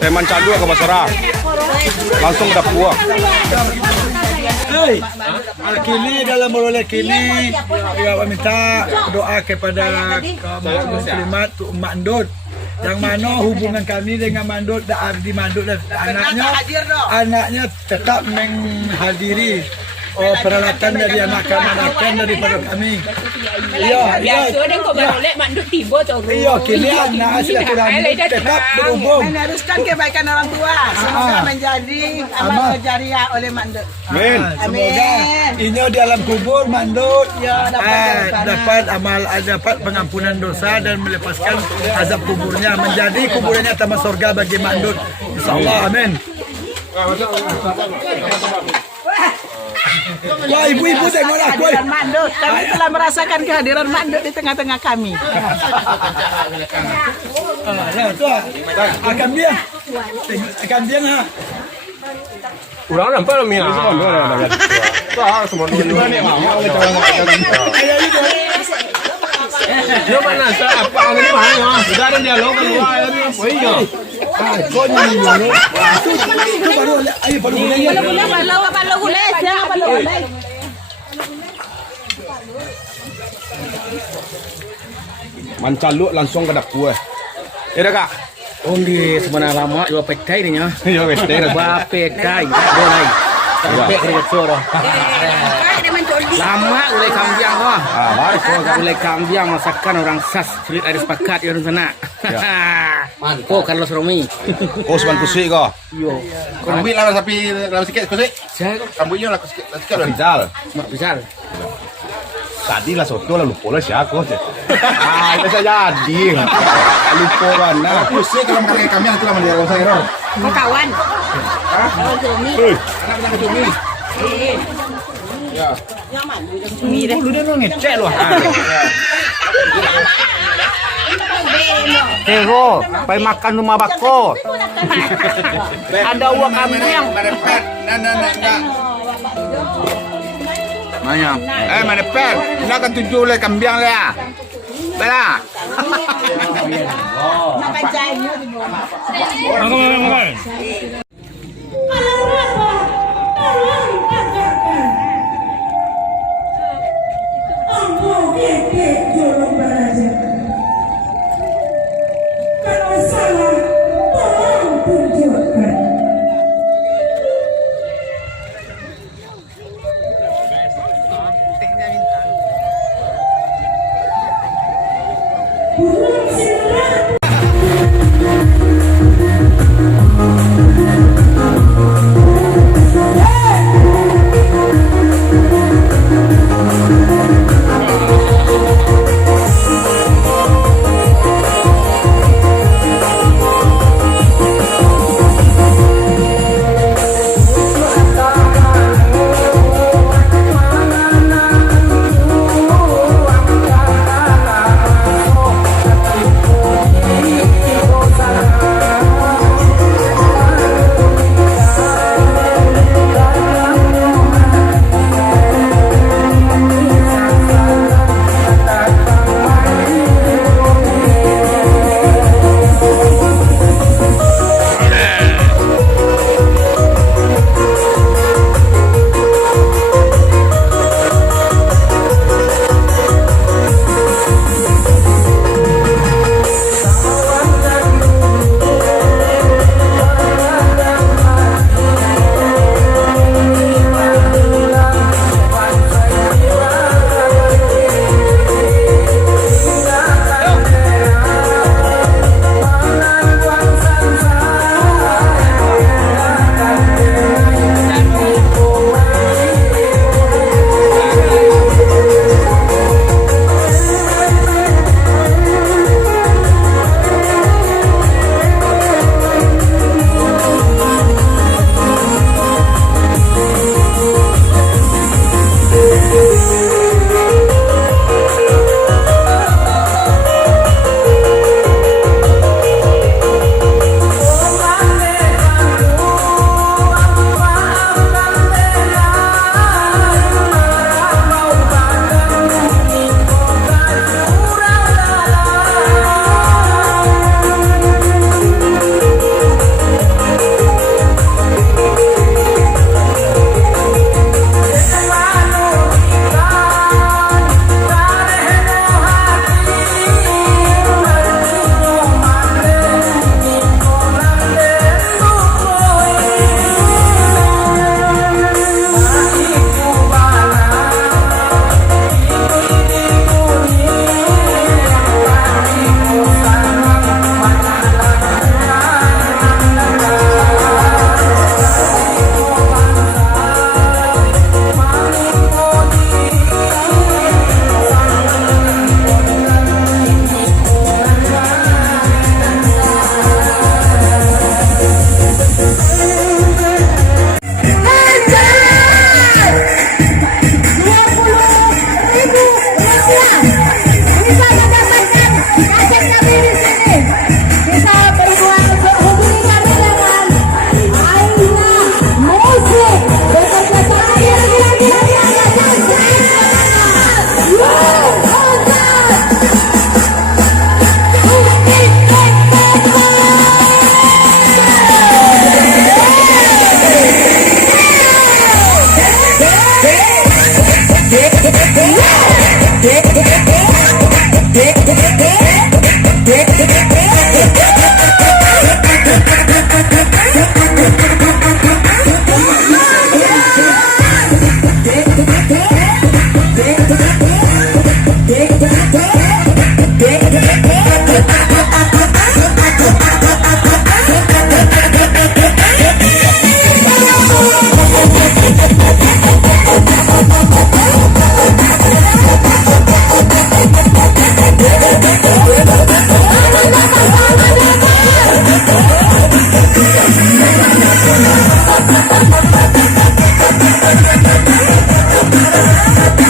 Teman candu ke Basara. Langsung dapur. Kini dalam meroleh kini kita minta doa kepada kaum muslimat Mak Ndut yang mana hubungan kami dengan Mandut dan Abdi Mandut dan anaknya tetap menghadiri peralatan dari anak kami daripada kami. Iya, dan kau beroleh Mandut tiba tu. Iya, kini anak silaturahmi tetap berhubung. Meneruskan kebaikan orang tua. Semoga menjadi amal jariah oleh Mandut. Amin. Semoga ini di alam kubur Mandut dapat pengampunan dosa dan melepaskan azab kuburnya, menjadi kuburannya taman surga bagi Mandut. Insyaallah, amin. Wah, ibu-ibu tengoklah kehadiran Mandut. Kami telah merasakan kehadiran Mandut di tengah-tengah kami. Akan dia ha. Urang nampak lah Mia. Tak semua dua ni mama dia mana apa ni mana? Sudah ada dialog keluar ni apa ya? Kau ni dulu. Itu baru ayo baru Boleh. Mancaluk langsung ke dapur. Dah kak. Ongi sebenarnya lama juga pekai ni nya. Ya betul. Ba pekai boleh. Sampai ke soro. Lama ulai kambiang kau. Baik kau ulai kambiang masakan orang sas sulit ada sepakat di sana. Mantap Carlos Romi. Kau seban kusik kau. Yo. Kau ambil lah tapi dalam sikit kusik. Saya Rambutnya lah sikit lah. Rizal. Mak Rizal. Tadi lah soto lah lupa lah siapa kau. Itu saya jadi. Lupa kan. Nah, kusik kalau pakai kami nanti lah menjadi orang saya. Kau kawan. Anak cumi. Ya. Ni dah lu dah ngecek lu. Hero, pergi makan rumah bako. Ada uang kambing. Mana? Mana per? Nak kan tujuh le kambing le ah. Bela. Nak bacain ni di bawah. Kalau salah, tolong tunjukkan. Burung silat. Thank